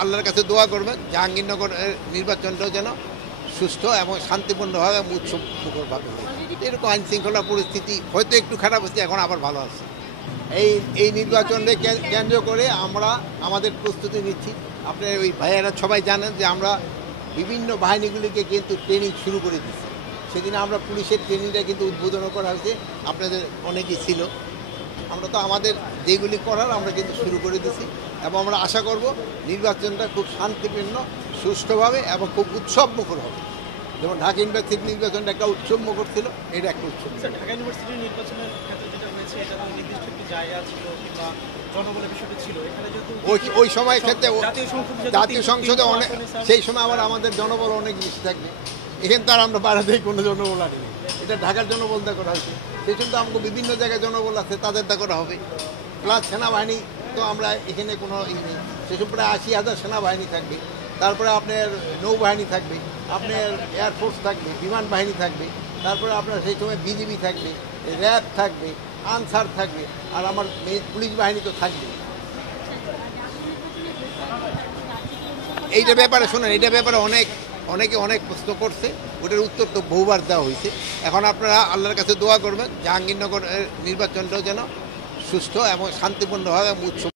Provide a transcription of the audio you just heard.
আল্লাহর কাছে দোয়া করবেন জাহাঙ্গীরনগর নির্বাচনটাও যেন সুষ্ঠু এবং শান্তিপূর্ণভাবে এবং উৎসবমুখরভাবে হয়। এরকম আইন শৃঙ্খলা পরিস্থিতি হয়তো একটু খারাপ হচ্ছে, এখন আবার ভালো আছে। এই নির্বাচনকে কেন্দ্র করে আমরা আমাদের প্রস্তুতি নিচ্ছি। আপনার ওই ভাইয়েরা সবাই জানেন যে আমরা বিভিন্ন বাহিনীগুলিকে কিন্তু ট্রেনিং শুরু করে দিচ্ছি। সেদিন আমরা পুলিশের ট্রেনিংটা কিন্তু উদ্বোধন করা হয়েছে, আপনাদের অনেকেই ছিল। আমরা তো আমাদের যেগুলি করার আমরা কিন্তু শুরু করে দিছি এবং আমরা আশা করব নির্বাচনটা খুব শান্তিপূর্ণ, সুষ্ঠুভাবে এবং খুব উৎসবমুখর হবে। যেমন ঢাকা ইউনিভার্সিটির নির্বাচনটা একটা উৎসবমুখর ছিল, এটা একটা উৎসব। ঢাকা ইউনিভার্সিটির নির্বাচনের ক্ষেত্রে যেটা হয়েছে, এটা তো নির্দিষ্ট একটি জায়গা ছিল কিংবা জনবলের বিষয়টা ছিল। এখানে যেহেতু ওই সময় ক্ষেত্রে জাতীয় সংসদে অনেক, সেই সময় আবার আমাদের আমাদের জনবল অনেক বেশি থাকবে। এখানে তার আমরা বাড়াতেই কোনো জনবল আনিনি, এটা ঢাকার জনবল দা করা হয়েছে। সেই জন্য আমাকে বিভিন্ন জায়গায় জনবল আছে, তাদের দা করা হবে। প্লাস সেনাবাহিনী তো আমরা এখানে কোনো নেই, সেসব প্রায় 80,000 সেনাবাহিনী থাকবে। তারপরে আপনার নৌবাহিনী থাকবে, আপনার এয়ারফোর্স থাকবে, বিমান বাহিনী থাকবে, তারপরে আপনার সেই সময় বিজিবি থাকবে, র্যাব থাকবে, আনসার থাকবে, আর আমার পুলিশ বাহিনী তো থাকবে। এইটা ব্যাপারে শোনেন, এইটা ব্যাপারে অনেকে অনেক প্রশ্ন করছে, ওটার উত্তর তো বহুবার দেওয়া হয়েছে। এখন আপনারা আল্লাহর কাছে দোয়া করবেন জাহাঙ্গীরনগর নির্বাচনটাও যেন সুষ্ঠু এবং শান্তিপূর্ণভাবে এবং উৎসব